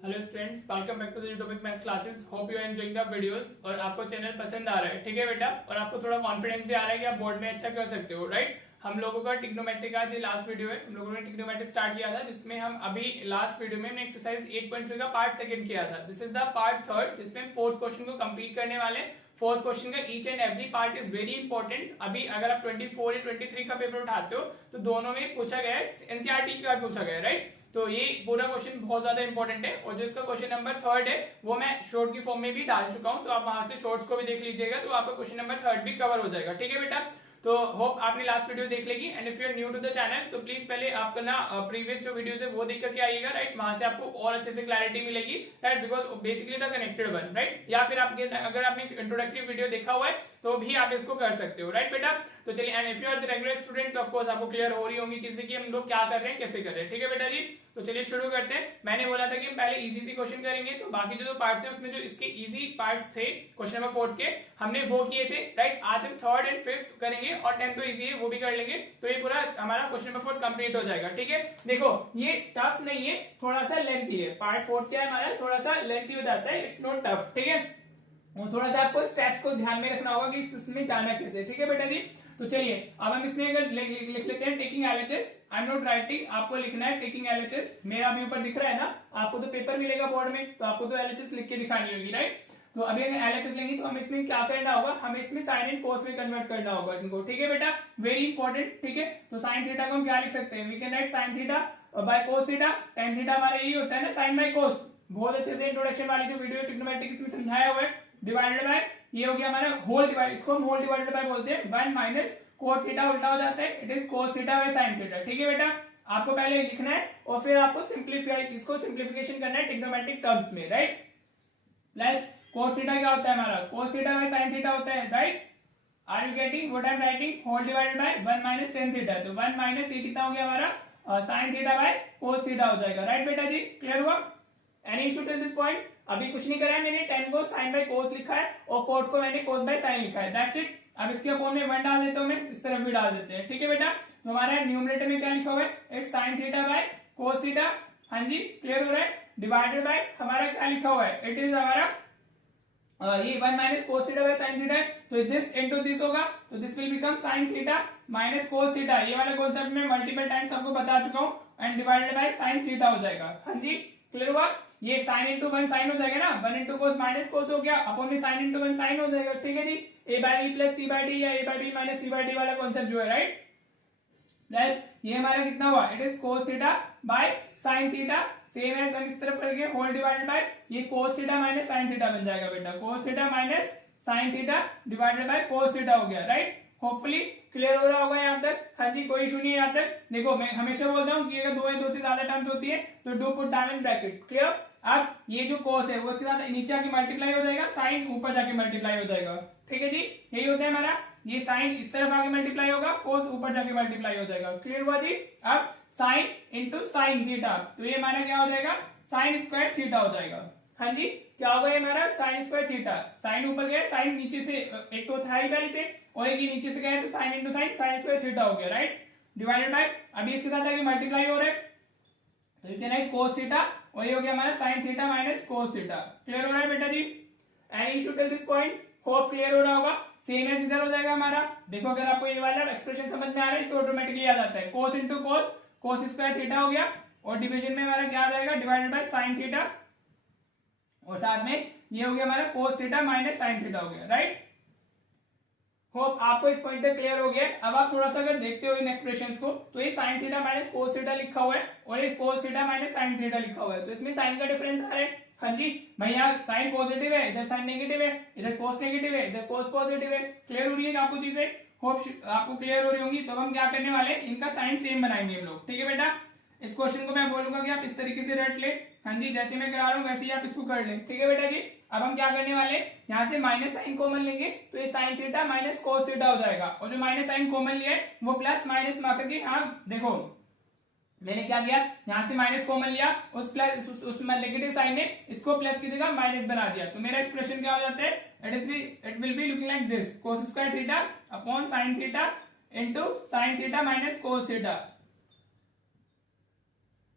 Hello students, welcome back to the YouTube maths classes. Hope you are enjoying the videos और आपको channel पसंद आ रहा है। ठीक है बेटा, और आपको थोड़ा कॉन्फिडेंस भी आ रहा है कि आप बोर्ड में अच्छा कर सकते हो, राइट। हम लोगों का ट्रिग्नोमेट्री का जो लास्ट वीडियो है, हम लोगों ने ट्रिग्नोमेट्री स्टार्ट किया था, जिसमें हम अभी लास्ट वीडियो में हमने एक्सरसाइज 8.3 का पार्ट सेकंड किया था। This is the part third, जिसमें हम फोर्थ क्वेश्चन को कंप्लीट करने वाले। फोर्थ क्वेश्चन का each and every part is very important. अभी अगर आप 24 या 23 का पेपर उठाते हो तो दोनों में पूछा गया है, एनसीईआरटी का पूछा गया है, राइट। तो ये पूरा क्वेश्चन बहुत ज्यादा इंपॉर्टेंट है, और जो इसका क्वेश्चन नंबर थर्ड है वो मैं शॉर्ट की फॉर्म में भी डाल चुका हूं, तो आप वहां से शॉर्ट्स को भी देख लीजिएगा, तो आपका क्वेश्चन नंबर थर्ड भी कवर हो जाएगा। ठीक है बेटा, तो होप आपने लास्ट वीडियो देख लेगी। And if you are new to the channel तो प्लीज पहले आपका ना प्रीवियस जो वीडियोस है वो देख करके आइएगा, राइट। वहां से आपको और अच्छे से क्लैरिटी मिलेगी, right, because basically the connected one, right. या फिर आप अगर आपने इंट्रोडक्टरी वीडियो देखा हुआ है तो भी आप इसको कर सकते हो, राइट बेटा। तो चलिए, and if you are the regular student तो ऑफकोर्स आपको क्लियर हो रही होंगी चीजें कि हम लोग क्या कर रहे हैं, कैसे कर रहे हैं। ठीक है बेटा जी, तो चलिए शुरू करते हैं। मैंने बोला था कि हम पहले इजी सी क्वेश्चन करेंगे, तो बाकी जो पार्ट्स हैं उसमें जो इसके इजी पार्ट्स थे क्वेश्चन नंबर फोर्थ के, हमने वो किए थे, राइट। आज हम थर्ड एंड फिफ्थ करेंगे, और 10th तो इजी है वो भी कर लेंगे, तो ये पूरा हमारा क्वेश्चन नंबर फोर्थ कंप्लीट हो जाएगा। ठीक है, देखो ये टफ नहीं है, थोड़ा सा लेंथी है। पार्ट फोर्थ क्या है हमारा, थोड़ा सा लेंथी हो जाता है, इट्स नॉट टफ। ठीक है, थोड़ा सा आपको स्टेप्स को ध्यान में रखना होगा कि इसमें जाना कैसे। ठीक है बेटा जी, तो चलिए अब हम इसमें अगर लिख लेते हैं taking LHS. I am not writing, आपको लिखना है टेकिंग एलएचएस। मेरा अभी ऊपर दिख रहा है ना, आपको तो पेपर मिलेगा बोर्ड में, तो आपको तो एलएचएस लिख के दिखानी होगी, राइट। तो अभी अगर एलएचएस लेंगे तो हमें इसमें क्या करना होगा, हमें इसमें साइन एंड कोस में कन्वर्ट करना होगा इनको। ठीक है बेटा, वेरी इंपॉर्टेंट। ठीक है, तो साइन थीटा को हम क्या लिख सकते हैं, we can write sine theta by cos theta. Tan theta हमारा यही होता है ना, साइन बाय कोस। बहुत अच्छे से इंट्रोडक्शन वाली जो वीडियो ट्रिग्नोमेट्री में समझाया हुआ है, डिवाइडेड बाय ये हो गया हमारा होल डिवाइड, इसको हम होल डिवाइडेड बाय बोलते हैं। 1 माइनस कोस थीटा उल्टा हो जाता है, it is cos theta by sine theta. ठीक है बेटा, आपको पहले लिखना है और फिर आपको सिंप्लीफाई, इसको सिंप्लीफिकेशन करना है ट्रिग्नोमेट्रिक टर्म्स में, राइट। प्लस कोस थीटा क्या होता है हमारा, cos theta by sine theta होता है, right. Are you getting what I am writing, whole divided by 1 minus tan theta. तो 1 माइनस ये कितना हो गया हमारा sine theta by cos theta हो जाएगा, राइट बेटा जी। क्लियर हुआ? Any issue till this point? अभी कुछ नहीं करा है मैंने, 10 को साइन बाय कोस लिखा है और कोट को मैंने कोस बाय साइन लिखा है, दैट्स इट। अब इसके अपोन में 1 डाल देता हूं मैं, इस तरफ भी डाल देते हैं। ठीक है बेटा, तो हमारा न्यूमरेटर में क्या लिखा हुआ है, it's sign theta by cos theta. हाँ जी, क्लियर हो रहा है। डिवाइडेड बाय हमारा क्या लिखा हुआ है, इट इज हमारा ये 1 minus cos theta by sine theta है, तो दिस इनटू दिस होगा, तो this will become sign theta minus cos theta. ये वाला कॉन्सेप्ट में मल्टीपल टाइम्स आपको बता चुका हूं, and divided by sine theta हो जाएगा। हाँ जी, क्लियर हुआ? ये साइन इंटू 1 साइन हो जाएगा ना, 1 इंटू कोस माइनस कोस हो गया, अपॉन में साइन इंटू 1 साइन हो जाएगा। ठीक है जी, a by b plus c by d या a by b minus c by d वाला कॉन्सेप्ट जो है, राइट। प्लस ये हमारा कितना हुआ, it is cos theta by sine theta, same as हम इस तरफ करके होल डिवाइडेड बाय ये cos theta minus sine theta बन जाएगा बेटा, cos theta minus sine theta divided by cos theta हो गया, राइट। होपफुली क्लियर हो रहा होगा यहाँ तक। हाँ जी, कोई इशू नहीं है यहाँ तक। देखो मैं हमेशा बोलता हूँ कि अगर दो या दो से ज्यादा टर्म्स होती है तो do put down in bracket. Clear? अब ये जो कोस है वो इसके साथ नीचे आके मल्टीप्लाई हो जाएगा, साइन ऊपर जाके मल्टीप्लाई हो जाएगा। ठीक है जी, यही होता है हमारा, ये साइन इस तरफ आके मल्टीप्लाई होगा, कोस ऊपर जाके मल्टीप्लाई हो जाएगा। क्लियर हुआ जी? अब साइन इंटू साइन थीटा, तो ये हमारा क्या हो जाएगा, साइन स्क्वायर थीटा हो जाएगा। हाँ जी, क्या होगा ये हमारा साइन स्क्वायर थीटा। साइन ऊपर गया, साइन नीचे से, एक तो था ही पहले से, और एक ही नीचे से गया, तो sine into sine, sign square theta हो गया, राइट। डिवाइडेड बाय अभी इसके साथ आगे मल्टीप्लाई हो रहा है, तो you can write cos theta, और ये हो गया हमारा sine theta minus cos theta. Clear हो रहा है बेटा जी? Any issue till this point? Hope clear हो रहा होगा। सेम एज इधर हो जाएगा हमारा। देखो अगर आपको ये वाला एक्सप्रेशन समझ में आ रहा है तो ऑटोमेटिकली आ जाता है, cos into cos, cos square theta हो गया, और डिवीजन में हमारा क्या आ जाएगा, डिवाइडेड बाय साइन थीटा, और साथ में ये हो गया हमारा cos theta minus sine theta हो गया, राइट। होप आपको इस पॉइंट तक क्लियर हो गया। अब आप थोड़ा सा अगर देखते हो इन एक्सप्रेशंस को, तो ये sign theta minus cos theta लिखा हुआ है और ये cos theta minus sine theta लिखा हुआ है, तो इसमें साइन का डिफरेंस आ रहा है। हाँ जी, भाई यहाँ साइन पॉजिटिव है, इधर साइन नेगेटिव है, इधर कोस नेगेटिव है, इधर कोस पॉजिटिव है। क्लियर हो रही है आपको चीजें? होप आपको क्लियर हो रही होंगी। तो हम क्या करने वाले, इनका साइन सेम बनाएंगे हम लोग। ठीक है बेटा, इस क्वेश्चन को मैं बोलूंगा कि आप इस तरीके से रट ले। हाँ जी, जैसे मैं करा रहा हूँ वैसे ही आप इसको कर ले। ठीक है बेटा जी, अब हम क्या करने वाले, यहाँ से माइनस साइन कॉमन लेंगे, तो ये sign theta minus cos theta हो जाएगा, और जो माइनस साइन कॉमन लिया है वो प्लस माइनस में आकर के, हाँ देखो मैंने क्या किया, यहाँ से माइनस कॉमन लिया, उस प्लस उस नेगेटिव साइन ने इसको प्लस की जगह माइनस बना दिया, तो मेरा एक्सप्रेशन क्या हो जाता है, it will be looking like this, cos square theta upon sine theta into sine theta minus cos theta,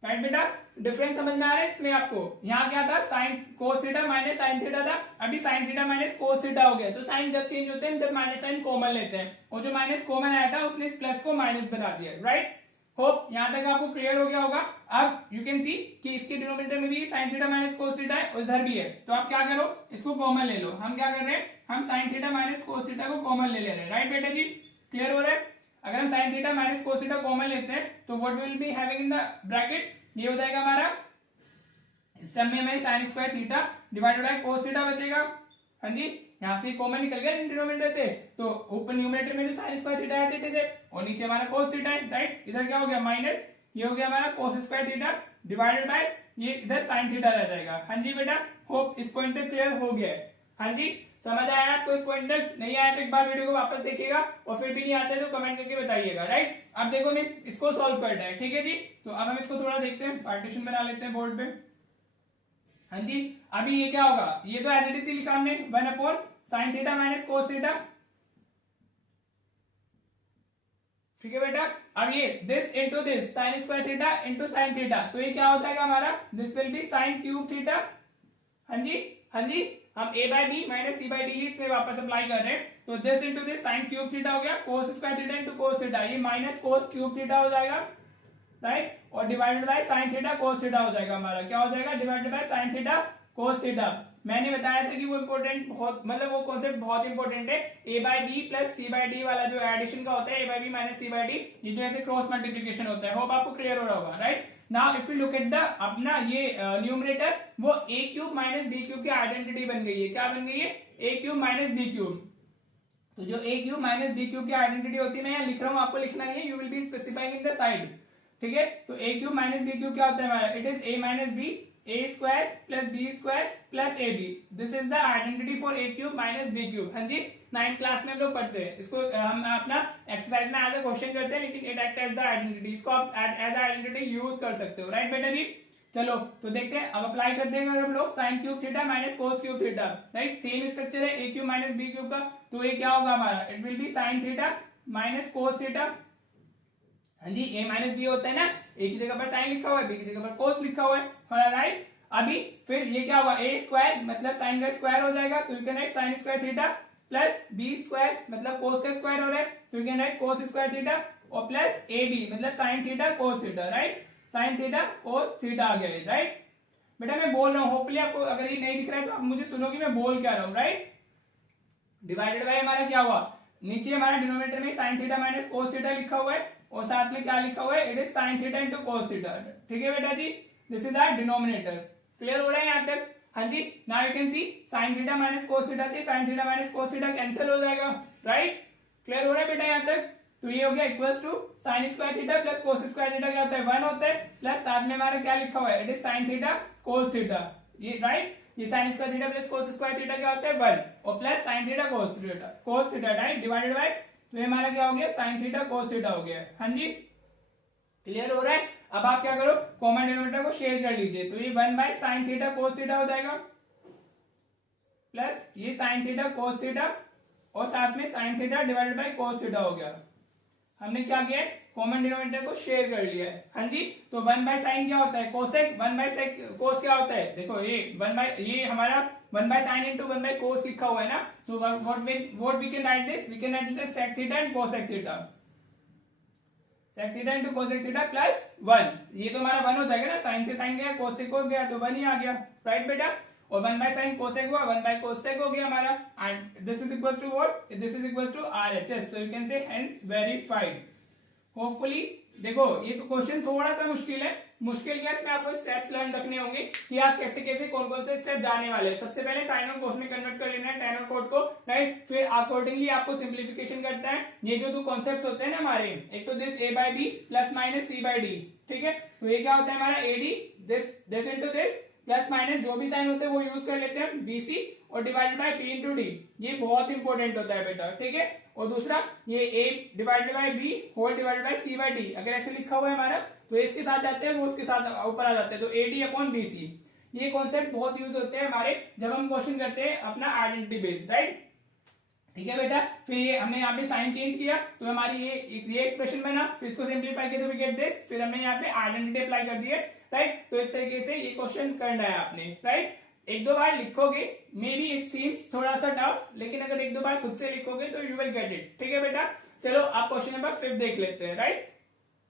right बेटा। डिफरेंस समझ में आ रहा है इसमें आपको? यहाँ क्या था, sine cos theta minus sine theta था, अभी sign theta minus cos theta हो गया। तो साइन जब चेंज होते हैं जब माइनस साइन कॉमन लेते हैं, और जो माइनस कॉमन आया था उसने इस प्लस को माइनस बना दिया, राइट। होप यहाँ तक आपको क्लियर हो गया होगा। अब यू कैन सी कि इसके डिनोमिनेटर में भी sign theta minus cos theta है, उधर भी है, तो आप क्या करो, इसको कॉमन ले लो। हम क्या कर रहे हैं, हम sign theta minus cos theta को कॉमन ले रहे हैं, राइट बेटा जी, क्लियर हो रहा है। अगर हम sign theta minus cos theta common लेते हैं तो what will be having in the bracket, ये हो जाएगा हमारा, इस टर्म में हमें sign square theta divided by cos theta बचेगा। हाँ जी, यहाँ से कॉमन निकल गया डिनोमिनेटर से, तो ऊपर न्यूमरेटर में जो साइन स्क्वायर थीटा है थीटा से, और नीचे हमारा कोस थीटा है, राइट। इधर क्या हो गया माइनस, ये हो गया हमारा कोस स्क्वायर थीटा डिवाइडेड बाय ये इधर साइन थीटा रह जाएगा। हाँ जी बेटा, होप इस पॉइंट तक क्लियर हो गया है। हाँ जी, समझ आया आपको? इस पॉइंट तक नहीं आया तो एक बार वीडियो को वापस देखिएगा, और फिर भी नहीं आता है तो कमेंट करके बताइएगा, राइट। अब देखो मैं इसको सॉल्व करना है, ठीक है जी। तो अब हम इसको थोड़ा देखते हैं, पार्टीशन बना लेते हैं बोर्ड पे। हाँ जी, अभी ये क्या होगा, ये तो एज इट इज लिखा हमने 1 sine theta minus cos theta, ठीक है बेटा। अब ये this into this sine square theta into sine theta, तो ये क्या हो जाएगा हमारा, this will be sine cube theta. हाँ जी, हाँ जी, हम a by b minus c by d इसमें वापस अप्लाई कर रहे हैं, तो this into this sine cube theta हो गया, cos square theta into cos theta, ये माइनस कोस क्यूब थीटा हो जाएगा, राइट, और divided by sine theta cos theta हो जाएगा हमारा, क्या हो जाएगा, divided by sine theta cos theta. मैंने बताया था कि वो इंपॉर्टेंट बहुत, मतलब वो कॉन्सेप्ट बहुत इंपॉर्टेंट है, ए by b plus c by d वाला जो एडिशन का होता है, ए by b minus c by D, ये जो ऐसे क्रॉस मल्टीप्लिकेशन होता है, होप आपको क्लियर हो रहा होगा, right. Now if you look at the अपना ये न्यूमरेटर, वो ए क्यूब माइनस बी क्यूब की आइडेंटिटी बन गई है, क्या बन गई है, ए क्यूब माइनस बी क्यूब। तो जो ए क्यूब माइनस बी क्यूब की आइडेंटिटी होती है, मैं यहाँ लिख रहा हूँ, आपको लिखना नहीं है, you will be specifying in the side, ठीक है। तो a cube minus b cube क्या होता है हमारा, it is a minus b, a square plus B square plus A b, this is the identity for a cube minus b cube. हाँ जी, 9th class में हम लोग पढ़ते हैं इसको, हम अपना एक्सरसाइज में एज अ क्वेश्चन करते हैं, लेकिन it act as the identity, इसको आप एज आइडेंटिटी यूज कर सकते हो, राइट बेटा जी। चलो तो देखते हैं, अब अप्लाई कर देंगे हम लोग sign cube theta minus cos cube theta, right, same structure है ए क्यूब माइनस बी क्यूब का, तो ये क्या होगा हमारा, it will be sign theta minus cos theta. हाँ जी, ए माइनस बी होता है ना, ए की जगह पर साइन लिखा हुआ है, बी की जगह पर कोस लिखा हुआ है, राइट। अभी फिर ये क्या हुआ, ए स्क्वायर मतलब साइन का स्क्वायर हो जाएगा, तो you can write sine square theta plus B square मतलब कोस का स्क्वायर हो रहा है, तो you can write cos square theta, और प्लस ए बी मतलब sine theta cos theta, right, sine theta cos theta आ गया, राइट। बेटा मैं बोल रहा हूँ, होपफुली आपको अगर ये नहीं दिख रहा है तो आप मुझे सुनो कि मैं बोल क्या रहा हूँ, राइट। डिवाइडेड बाय हमारा क्या हुआ, नीचे हमारा डिनोमिनेटर में sign theta minus cos theta लिखा हुआ है, और साथ में क्या लिखा हुआ है, it is sine theta into cos theta, ठीक है बेटा जी, this is our denominator. Clear हो रहा है यहाँ तक? हाँ जी, now you can see sine theta minus cos theta से sine theta minus cos theta cancel हो जाएगा, राइट। क्लियर हो रहा है बेटा यहाँ तक? तो ये हो गया equals to sine square theta plus cos square theta क्या होता है, 1 होता है, प्लस साथ में हमारा क्या लिखा हुआ है, it is sine theta cos theta, ये राइट, ये sign square theta plus cos square theta क्या होता है 1, और plus sign theta cos theta, right, divided bye, तो ये हमारा क्या हो गया, साइन थीटा कोस थीटा हो गया। हाँ जी, क्लियर हो रहा है? अब आप क्या करो, कॉमन डिनोमिनेटर को शेयर कर लीजिए, तो ये 1 by sine theta cos theta हो जाएगा, प्लस ये साइन थीटा कोस थीटा, और साथ में sign theta divided by cos theta हो गया। हमने क्या किया है, कॉमन डिनोमिनेटर को शेयर कर लिया है। हाँ जी, तो 1 बाय साइन क्या होता है, कोसेक, 1 बाय सेक कोस क्या होता है, देखो ये 1 बाय, ये हमारा 1 by sine into 1 by cos लिखा हुआ है ना, so what we can write this, we can write this as sec theta and cosec theta, sec theta into cosec theta plus 1, ये तो हमारा 1 हो जाएगा ना, साइन से साइन गया, कोस से कोस गया, तो 1 ही आ गया, राइट बेटा। और 1 बाय साइन कोसेक हुआ, 1 बाय कोसेक हो गया हमारा, and this is equals to what, this is equals to RHS, so you can say hence verified. Hopefully देखो ये तो क्वेश्चन थोड़ा सा मुश्किल है, मुश्किल क्या है, इसमें आपको स्टेप्स लर्न रखने होंगे कि आप कैसे कैसे कौन कौन से स्टेप जाने वाले हैं। सबसे पहले साइन और कोस में कन्वर्ट कर लेना है टेन और कोट को, राइट, फिर अकॉर्डिंगली आपको सिंप्लीफिकेशन करता है। ये जो 2 कॉन्सेप्ट होते हैं ना हमारे, एक तो this a by b plus minus c by d, ठीक है, तो ये क्या होता है हमारा a d, this into this plus minus जो भी साइन होते हैं वो यूज कर लेते हैं बीसी, और divided by P into D, ये बहुत इंपॉर्टेंट होता है बेटा, ठीक है। और दूसरा ये A divided by B whole divided by C by D, अगर ऐसे लिखा हुआ है हमारा तो इसके साथ जाते हैं, वो उसके साथ ऊपर आ जाते हैं, तो a d upon b c, ये कॉन्सेप्ट बहुत यूज होते हैं हमारे जब हम क्वेश्चन करते हैं अपना आइडेंटिटी बेस्ड, राइट। ठीक है बेटा। फिर ये हमने यहाँ पे साइन चेंज किया तो हमारी ये एक्सप्रेशन बना, फिर इसको सिंप्लीफाई किया तो वी गेट दिस, फिर हमने यहाँ पे आइडेंटिटी अप्लाई कर दी है, राइट। तो इस तरीके से ये क्वेश्चन करना है आपने, राइट। एक दो बार लिखोगे, मे बी इट सीम्स थोड़ा सा टफ, लेकिन अगर एक दो बार खुद से लिखोगे तो यू विल गेट इट, ठीक है बेटा। चलो आप क्वेश्चन नंबर 5 देख लेते हैं, राइट।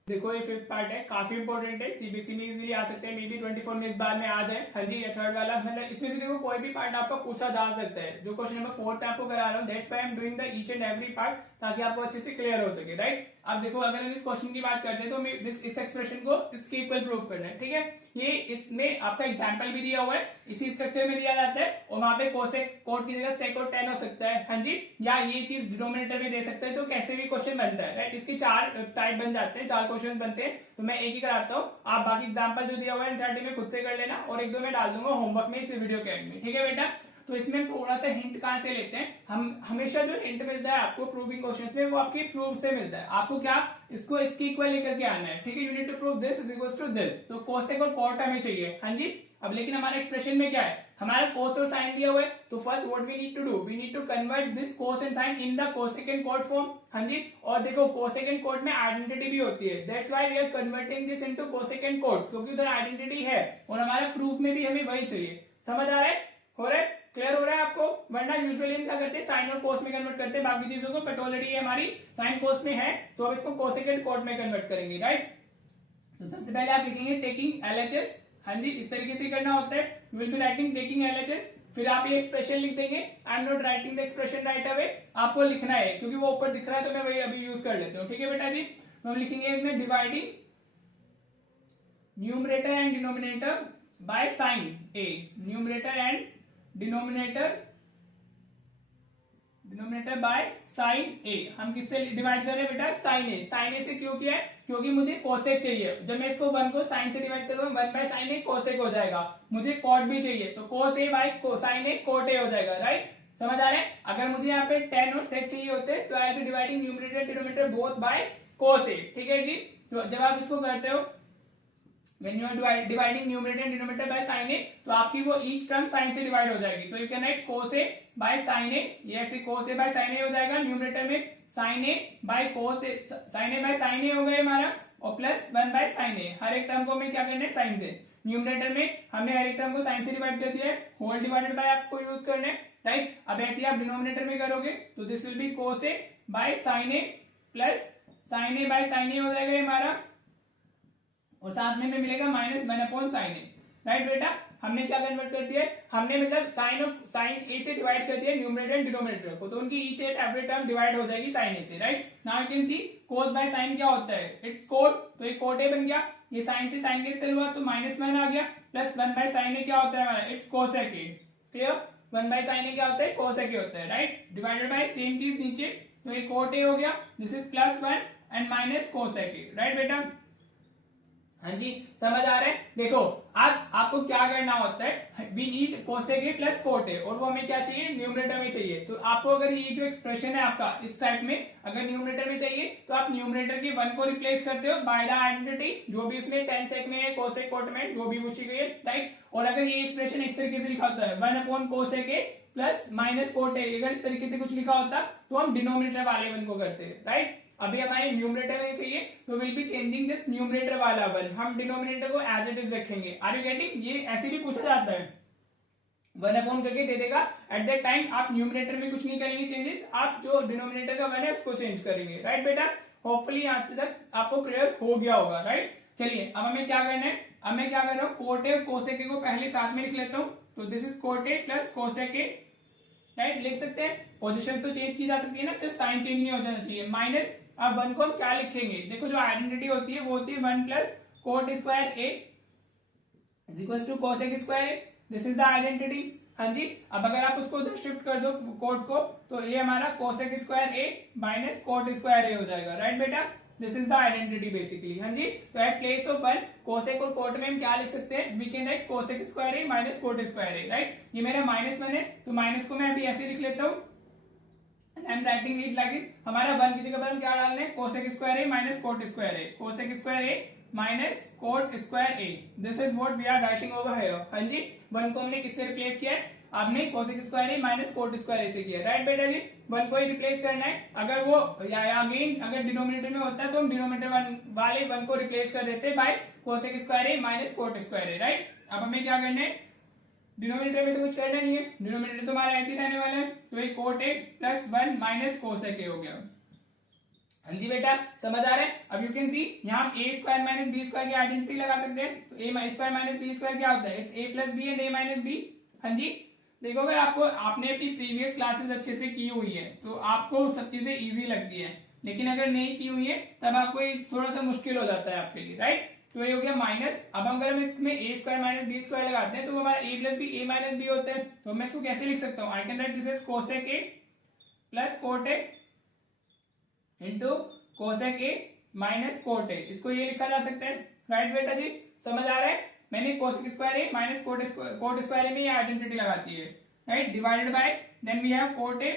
देखो ये 5th पार्ट है, काफी इंपॉर्टेंट है, सीबीएसई में इजीली आ सकते हैं, मे बी 24 में इस बार में आ जाए। हाँ जी, ये 3rd वाला, मतलब इसमें से देखो कोई भी पार्ट आपको पूछा जा सकता है। जो क्वेश्चन नंबर 4 पे आपको करा रहा हूँ, that's why I am doing the each and every part, ताकि आपको अच्छे से क्लियर हो सके, राइट। अब देखो अगर हम इस क्वेश्चन की बात करते हैं तो इस एक्सप्रेशन को इसके इक्वल प्रूव करना है, ठीक है। ये इसमें आपका एग्जाम्पल भी दिया हुआ है, इसी स्ट्रक्चर में दिया जाता है, और वहां पे कोसेक कोट की जगह सेक और टेन हो सकता है, हाँ जी, या ये चीज डिनोमिनेटर में दे सकते हैं, तो कैसे भी क्वेश्चन बनता है, राइट। इसके 4 टाइप बन जाते हैं, 4 क्वेश्चन बनते हैं, तो मैं एक ही कराता हूँ। आप बाकी एग्जाम्पल जो दिया हुआ है एनसीईआरटी में खुद से कर लेना, और एक दो मैं डाल दूंगा होमवर्क में इस वीडियो के एंड में, ठीक है बेटा। तो इसमें हम थोड़ा सा हिंट कहां से लेते हैं, हम हमेशा जो हिंट मिलता है आपको प्रूविंग क्वेश्चंस में, वो आपकी प्रूफ से मिलता है। आपको क्या इसको इसके इक्वल लेकर के आना है, ठीक है। You need to prove this is equal to this, तो कोसेक और कॉट हमें चाहिए, हाँ जी। अब लेकिन हमारे एक्सप्रेशन में क्या है, हमारा कोस और साइन दिया हुआ है, तो first what we need to do, we need to convert this cos and sine in the cosec and cot form, हाँ जी। और देखो कोसेक एंड कॉट में आइडेंटिटी भी होती है, that's why we are converting this into cosec and cot, क्योंकि उधर आइडेंटिटी है, और हमारा प्रूफ में भी हमें वही चाहिए। समझ आ रहा है, हो रहा है, क्लियर हो रहा है आपको। वरना यूजुअली हम क्या करते हैं, साइन और कोस में कन्वर्ट करते हैं बाकी चीजों को, बट ऑलरेडी हमारी साइन कोस में है, तो अब इसको कोसेक एंड कॉट में कन्वर्ट करेंगे, राइट। तो सबसे पहले आप लिखेंगे टेकिंग एलएचएस, हाँ जी, इस तरीके से करना होता है, will be writing taking LHS. फिर आप ये एक्सप्रेशन लिख देंगे, I am not writing the expression right away, आपको लिखना है क्योंकि वो ऊपर दिख रहा है, तो मैं वही अभी यूज कर लेता हूँ, ठीक है बेटा जी। तो हम लिखेंगे इसमें dividing numerator and denominator by sine A, numerator and denominator by sine A. हम किससे डिवाइड कर रहे हैं बेटा, साइन ए। साइन ए से क्यों किया है, क्योंकि मुझे कोसेक चाहिए, जब मैं इसको 1 को साइन से डिवाइड करूंगा 1 बाय साइन ए कोसेक हो जाएगा, मुझे कॉट भी चाहिए, तो cos A by sine A cot A हो जाएगा, राइट। समझ आ रहे हैं। अगर मुझे यहाँ पे टेन और सेक चाहिए होते तो I be dividing numerator denominator both by cos A, ठीक है जी। तो जब आप इसको करते हो when you are dividing numerator and denominator by sin a, तो आपकी वो each term sin से डिवाइड हो जाएगी, so you can write cos a by sin a, ये ऐसे cos a by sin a हो जाएगा, न्यूमरेटर में sin a by cos a, sin a by sin a हो गया हमारा, और प्लस 1 by sin a, हर एक टर्म को हमें क्या करना है, साइन से। न्यूमरेटर में हमने हर एक टर्म को साइन से डिवाइड कर दिया है, होल डिवाइडेड बाय आपको यूज करना है, राइट। अब ऐसे ही आप डिनोमिनेटर में करोगे तो this will B cos a by sin a plus sin a by sin a हो जाएगा हमारा, और साथ में मिलेगा -1/sin a, राइट बेटा। हमने क्या कन्वर्ट कर दिया, हमने मतलब साइन ए से डिवाइड कर दिया न्यूमरेटर एंड डिनोमिनेटर को, तो उनकी each and every term divide हो जाएगी साइन ए से, right. Now you can C cos by sine क्या होता है, इट्स कोट, तो ये कोट ए बन गया, ये साइन से साइन कैंसिल हुआ तो -1 आ गया, प्लस 1 बाय साइन ए क्या होता है हमारा, it's cosec A, clear. 1 by sine A क्या होता है, कोसेक ए होता है, राइट। डिवाइडेड बाय सेम चीज नीचे, तो ये कोट ए हो गया, this is +1 and minus cosec A, right बेटा। हाँ जी, समझ आ रहा है। देखो अब आपको क्या करना होता है, we need cosec A plus cot a, और वो हमें क्या चाहिए, न्यूमरेटर में चाहिए। तो आपको अगर ये जो एक्सप्रेशन है आपका इस टाइप में अगर न्यूमरेटर में चाहिए, तो आप न्यूमरेटर के 1 को रिप्लेस करते हो बाय द आइडेंटिटी, जो भी इसमें टेन सेक में है, कोसेक कोट में जो भी पूछी गई है, राइट। और अगर ये एक्सप्रेशन इस तरीके से लिखा होता है 1/कोसेक ए प्लस माइनस कोट ए, अगर इस तरीके से कुछ लिखा होता तो हम डिनोमिनेटर वाले 1 को करते हैं, राइट। अभी हमारे न्यूमरेटर में चाहिए, तो will be changing this numerator वाला 1, हम डिनोमिनेटर को एज इट इज रखेंगे। आर यू गेटिंग, ये ऐसे भी पूछा जाता है, 1 करके दे देगा, एट दैट टाइम आप न्यूमरेटर में कुछ नहीं करेंगे चेंजेस, आप जो डिनोमिनेटर का 1 है उसको चेंज करेंगे, राइट बेटा। होपफुली यहाँ तक आपको क्लियर हो गया होगा, राइट। चलिए अब हमें क्या करना है, अब मैं क्या कर रहा हूँ, कोट ए और कोसेक ए को पहले साथ में लिख लेता हूँ, तो this is cot A plus cosec A, right, लिख सकते हैं। पोजीशन तो चेंज की जा सकती है ना, सिर्फ साइन चेंज नहीं हो जाना चाहिए, माइनस। अब 1 को हम क्या लिखेंगे, देखो जो आइडेंटिटी होती है वो होती है 1 plus cot square a is equal to cosec square a, this is the identity, हाँ जी। अब अगर आप उसको उधर शिफ्ट कर दो कोट को, तो ये हमारा cosec square a minus cot square ए हो जाएगा, राइट बेटा। This is the identity basically, हाँ जी। तो एट प्लेस ऑफ 1 कोसेक और कोट में हम क्या लिख सकते हैं, we can write cosec square a minus cot square a, right. ये मेरा -1 है, तो माइनस को मैं अभी ऐसे लिख लेता हूँ, I am writing it like it. हमारा 1 की जगह पर हम क्या डालना है, cosec square a minus cot square a, cosec square a minus cot square a, this is what we are writing over here, हाँ जी। 1 को हमने किससे रिप्लेस किया है, आपने cosec square a minus cot square ए से किया, राइट बेटा जी। वन को ही रिप्लेस करना है, अगर वो अगेन अगर डिनोमिनेटर में होता है तो हम डिनोमिनेटर वाले वन को रिप्लेस कर देते हैं bye cosec square a minus cot square a, right. अब हमें क्या करना है, डिनोमिनेटर में तो कुछ करना नहीं है, डिनोमिनेटर तो हमारा ऐसे ही रहने वाला है, तो ये cot A plus 1 minus cosec a हो गया। हाँ जी बेटा, समझ आ रहा है। अब यू कैन सी यहाँ हम a square minus b square की आइडेंटिटी लगा सकते हैं, तो a square minus b square क्या होता है, it's a plus b and a minus b. हाँ जी, देखो अगर आपने अपनी प्रीवियस क्लासेस अच्छे से की हुई है तो आपको सब चीजें इजी लगती है, लेकिन अगर नहीं की हुई है तब आपको थोड़ा सा मुश्किल हो जाता है आपके लिए, राइट। तो ये हो गया माइनस। अब हम अगर इसमें ए स्क्वायर माइनस बी स्क्वायर लगाते हैं तो हमारा ए प्लस बी ए माइनस बी होता है, तो मैं इसको कैसे लिख सकता हूँ, I can write this is cosec A plus cot A into cosec A minus cot ए, इसको ये लिखा जा सकता है, राइट बेटा जी। समझ आ रहा है, मैंने cosec square a minus cot square a में ये आइडेंटिटी लगाती है, right, divided by then we have cot A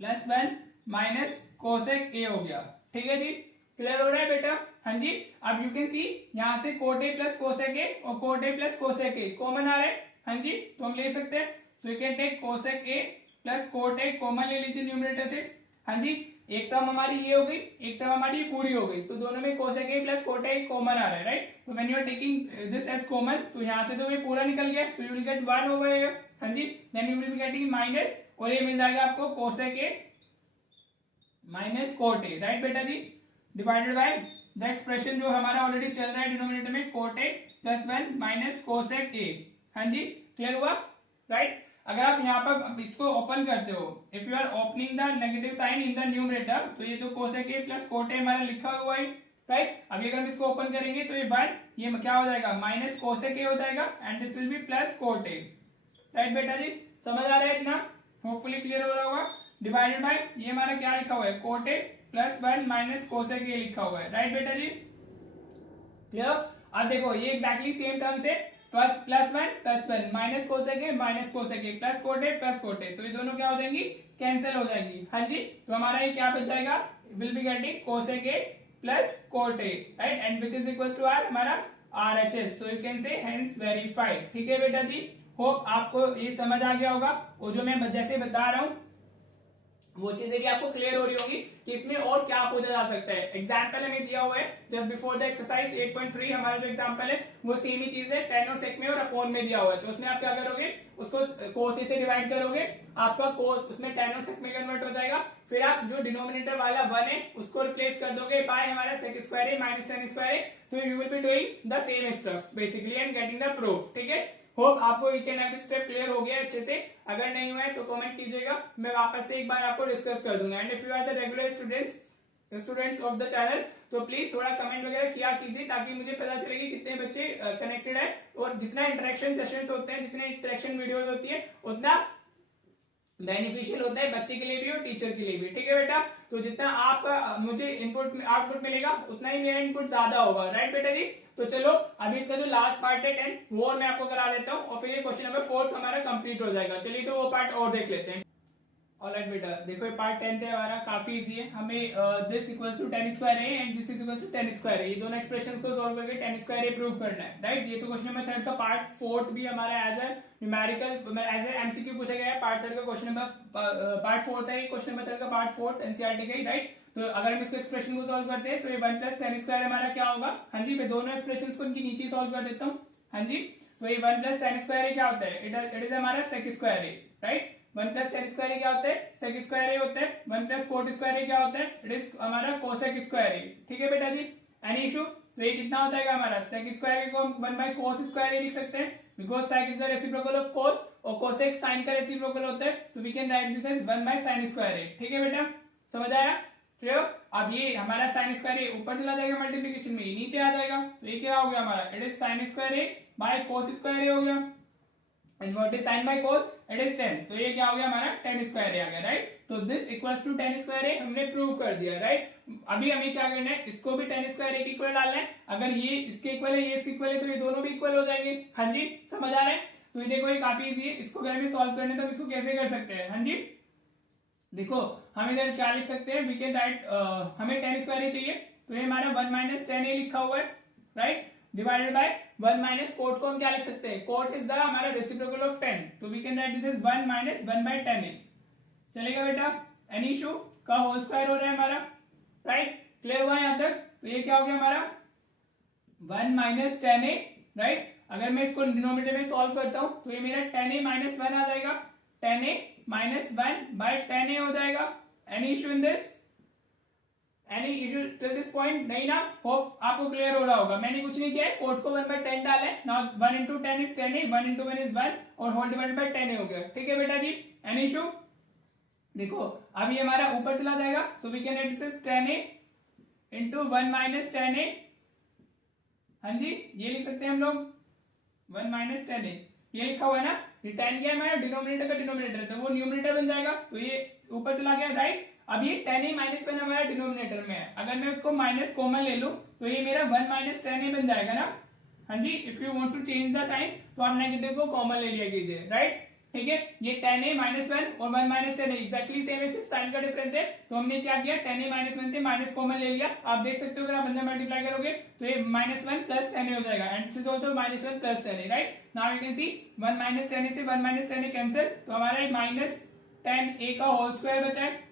plus 1 minus cosec a हो गया, ठीक है जी। क्लियर हो रहा है बेटा। हाँ जी, अब यू कैन सी यहां से cot A plus cosec A और cot A plus cosec A common आ रहा है। हाँ जी, तो हम ले सकते हैं, so you can take cosec A plus cot A common ले लीजिए न्यूमरेटर से। हाँ जी, एक टर्म हमारी ये हो गई, एक टर्म हमारी पूरी हो गई, तो दोनों में cosec A plus cot A common आ रहा है, राइट। तो when you are taking this as common, तो यहां से तो ये पूरा निकल गया, तो you will get 1 over here. हाँ जी, then you will be getting minus, और ये मिल जाएगा आपको cosec A minus cot A, right बेटा जी, डिवाइडेड बाय द एक्सप्रेशन जो हमारा ऑलरेडी चल रहा है डिनोमिनेटर में, cot A plus 1 minus cosec ए। हाँ जी, क्लियर हुआ, राइट। अगर आप यहाँ पर इसको ओपन करते हो, if you are opening the negative sign in the numerator, तो ये तो cosec A plus cot a हमारा लिखा हुआ है, राइट। अभी अगर हम इसको ओपन करेंगे तो ये 1 ये क्या हो जाएगा, माइनस कोसेक ए हो जाएगा and this will B plus cot A, right बेटा जी। समझ आ रहा है इतना, होपफुली क्लियर हो रहा होगा। डिवाइडेड बाय ये हमारा क्या लिखा हुआ है, cot A plus 1 minus cosec ए लिखा हुआ है, राइट बेटा जी, क्लियर। अब देखो ये एक्जैक्टली सेम टर्म से plus 1 minus cosec A minus cosec A plus cot A plus cot ए, तो ये दोनों क्या हो जाएंगी, कैंसिल हो जाएंगी। हाँ जी, तो हमारा ये क्या बच जाएगा, will be getting cosec A plus cot A, right, and which is equal to our हमारा RHS, so you can say hence verified. ठीक है बेटा जी, होप आपको ये समझ आ गया होगा, वो जो मैं जैसे बता रहा हूँ वो चीजें भी आपको क्लियर हो रही होगी कि इसमें और क्या पूछा जा सकता है। एग्जाम्पल हमें दिया हुआ है जस्ट बिफोर द एक्सरसाइज 8.3, हमारा जो एग्जाम्पल है वो सेम ही चीज है, टेन और सेक में और अपॉन में दिया हुआ है, तो उसमें आप क्या करोगे, उसको कोस से डिवाइड करोगे, आपका कोस उसमें टेन और सेक में कन्वर्ट हो जाएगा, फिर आप जो डिनोमिनेटर वाला 1 है उसको रिप्लेस कर दोगे बाय हमारा sec square a minus ten square ए, तो you will be doing the same stuff basically and getting the proof. ठीक है, होप आपको each and every step clear हो गया अच्छे से। अगर नहीं हुआ है तो कमेंट कीजिएगा, मैं वापस से एक बार आपको डिस्कस कर दूंगा। And if you are the regular students of the channel, तो प्लीज थोड़ा कमेंट वगैरह किया कीजिए ताकि मुझे पता चले कि कितने बच्चे कनेक्टेड है, और जितना इंटरेक्शन सेशंस होते हैं, जितने इंटरेक्शन वीडियोस होती है, उतना बेनिफिशियल होता है बच्चे के लिए भी और टीचर के लिए भी। ठीक है बेटा, तो जितना आपका मुझे इनपुट आउटपुट मिलेगा उतना ही मेरा इनपुट ज्यादा होगा, राइट बेटा जी। तो चलो अभी इसका जो लास्ट पार्ट है 10 वो मैं आपको करा देता हूँ, और फिर ये क्वेश्चन नंबर 4 हमारा कंप्लीट हो जाएगा। चलिए तो वो पार्ट और देख लेते हैं। ऑलराइट बेटा, देखो ये पार्ट 10 है हमारा, काफी इजी है। हमें this equals to 10 square A and this is equals to 10 square A, ये दोनों एक्सप्रेशंस को सॉल्व करके 10 स्क्वायर ए प्रूव करना है, राइट। ये तो क्वेश्चन नंबर 3 का पार्ट 4 भी हमारा as a numerical as a MCQ पूछा गया है। पार्ट 3 का क्वेश्चन नंबर पार्ट 4 था, ये क्वेश्चन नंबर 3 का पार्ट 4 एनसीईआरटी का, राइट। तो अगर हम इसको एक्सप्रेशन को सॉल्व करते हैं तो ये 1 प्लस 10 स्क्वायर हमारा क्या होगा। हाँ जी, मैं दोनों एक्सप्रेशन को इनके नीचे सॉल्व कर देता हूँ। हाँ जी, तो ये 1 प्लस 10 स्क्वायर क्या होता है, इट इज हमारा sec square a, right. 1 plus 10 square क्या होता है, सेक स्क्वायर ए होता है। 1 प्लस कोट स्क्वायर क्या होता है, इट इज हमारा कोसेक स्क्वायर ए। ठीक है बेटा जी, एनी इशू। तो ये कितना हो जाएगा हमारा, सेक स्क्वायर को हम 1 बाय कोस स्क्वायर ए लिख सकते हैं, because sec is the reciprocal of cos और कोसेक साइन का रेसिप्रोकल होता है, तो we can write this as 1 by sine square A. ठीक है बेटा, समझ आया, क्लियर। अब ये हमारा साइन स्क्वायर ए ऊपर चला जाएगा मल्टीप्लीकेशन में, ये नीचे आ जाएगा, तो ये क्या हो गया हमारा, it is sine square A by cos square ए हो गया, and what is sine by cos, it is 10, तो ये क्या हो गया हमारा 10 स्क्वायर ए आ गया, राइट। तो दिस इक्वल्स टू 10 स्क्वायर ए हमने प्रूव कर दिया, राइट। अभी हमें क्या करना है, इसको भी 10 स्क्वायर ए के इक्वल डालना है। अगर ये इसके इक्वल है, ये इसके इक्वल है, तो ये दोनों भी इक्वल हो जाएंगे। हाँ जी, समझ आ रहा है। तो ये देखो ये काफी इजी है, इसको अगर हमें सॉल्व करने तो इसको कैसे कर सकते हैं। हाँ जी, देखो हम इधर क्या लिख सकते हैं, वी कैन राइट, हमें 10 स्क्वायर ए चाहिए, तो ये हमारा 1 माइनस 10 ए लिखा हुआ है, राइट, डिवाइडेड बाय 1 माइनस कोट को हम क्या लिख सकते हैं, कोट इज द हमारा रेसिप्रोकल ऑफ 10, तो we can write this is 1 minus 1/10a। चलेगा बेटा, एनी इशू का होल स्क्वायर हो रहा है हमारा, राइट, क्लियर हुआ यहां तक। तो ये क्या हो गया हमारा 1 माइनस 10a, राइट। अगर मैं इसको डिनोमिनेटर में सॉल्व करता हूं तो ये मेरा 10a माइनस 1 आ जाएगा, 10a माइनस 1/10a हो जाएगा। Any issue in this, any issue till this point, नहीं ना, होप आपको क्लियर हो रहा होगा। मैंने कुछ नहीं किया है, कोड को 1/10 डाला है ना, 1 into 10 is 10a, 1 into 1 is 1 और होल डिवाइडेड बाय 10a हो गया, ठीक है बेटा जी। एनी इशू, देखो अब ये हमारा ऊपर चला जाएगा, so we can write this is 10a into 1 minus 10a, हाँ जी ये लिख सकते हैं हम लोग 1 minus 10a, ये लिखा हुआ है ना, ये 10 क्या है हमारा डिनोमिनेटर का डिनोमिनेटर है, तो वो न्यूमरेटर बन जाएगा, तो ये ऊपर चला गया, राइट। अब ये 10a माइनस 1 हमारा डिनोमिनेटर में है, अगर मैं उसको माइनस कॉमन ले लूं तो ये मेरा 1 minus 10a बन जाएगा ना, हाँ जी। If you want to change the sign तो आप नेगेटिव को कॉमन ले लिया कीजिए, राइट, ठीक है। ये 10a माइनस 1 और 1 माइनस 10a एक्जैक्टली सेम है, सिर्फ साइन का डिफरेंस है, तो हमने क्या किया 10a माइनस 1 से माइनस कॉमन ले लिया। आप देख सकते हो अगर आप अंदर मल्टीप्लाई करोगे तो ये -1 प्लस 10a हो जाएगा, and this is also -1 plus 10a, right. Now you can C 1 minus 10a से 1 माइनस 10a कैंसिल, तो हमारा माइनस 10a का होल स्क्वायर बचा है,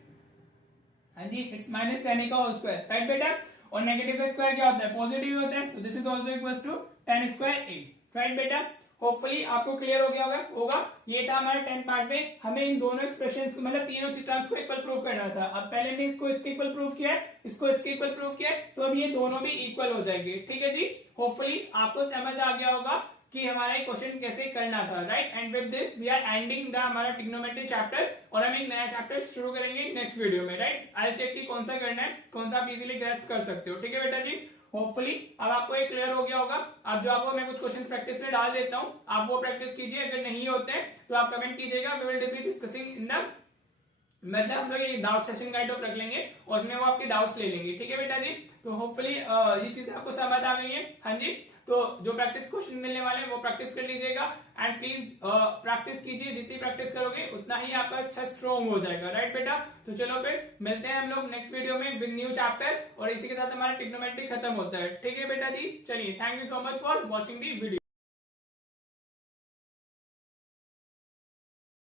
हाँ जी, इट्स माइनस 10a का होल स्क्वायर, राइट बेटा। और नेगेटिव का स्क्वायर क्या होता है, पॉजिटिव होता है, तो this is also equals to 10 square a, right बेटा। होपफुली आपको क्लियर हो गया होगा। ये था हमारा 10 पार्ट में, हमें इन दोनों एक्सप्रेशंस मतलब तीनों चित्रांश को इक्वल प्रूव करना था। अब पहले ने इसको इसके इक्वल प्रूव किया है, इसको इसके इक्वल प्रूव किया है, तो अब ये दोनों भी इक्वल हो जाएंगे, ठीक है जी। होपफुली आपको समझ आ गया होगा कि हमारा क्वेश्चन कैसे करना था, right. And with this we are ending the हमारा ट्रिग्नोमेट्री चैप्टर, और हम एक नया चैप्टर शुरू करेंगे नेक्स्ट वीडियो में, राइट। आई विल चेक कि कौन सा करना है, कौन सा आप इजीली ग्रेस्प कर सकते हो, ठीक है बेटा जी। होपफुली अब आपको ये क्लियर हो गया होगा। अब जो आपको मैं कुछ क्वेश्चंस प्रैक्टिस में डाल देता हूं, आप वो प्रैक्टिस कीजिए, अगर नहीं होते हैं तो आप कमेंट कीजिएगा, we will be discussing in the, मतलब हम लोग ये डाउट सेशन काइंड ऑफ रख लेंगे और उसमें वो आपके डाउट्स ले लेंगे, ठीक है बेटा जी। तो होपफुली ये चीजें आपको समझ आ गई है, हाँ जी। तो जो प्रैक्टिस क्वेश्चन मिलने वाले हैं वो प्रैक्टिस कर लीजिएगा, एंड प्लीज प्रैक्टिस कीजिए, जितनी प्रैक्टिस करोगे उतना ही आपका अच्छा स्ट्रॉन्ग हो जाएगा, राइट बेटा। तो चलो फिर मिलते हैं हम लोग नेक्स्ट वीडियो में विद न्यू चैप्टर, और इसी के साथ हमारा ट्रिग्नोमेट्री खत्म होता है, ठीक है बेटा जी। चलिए, thank you so much for watching the video.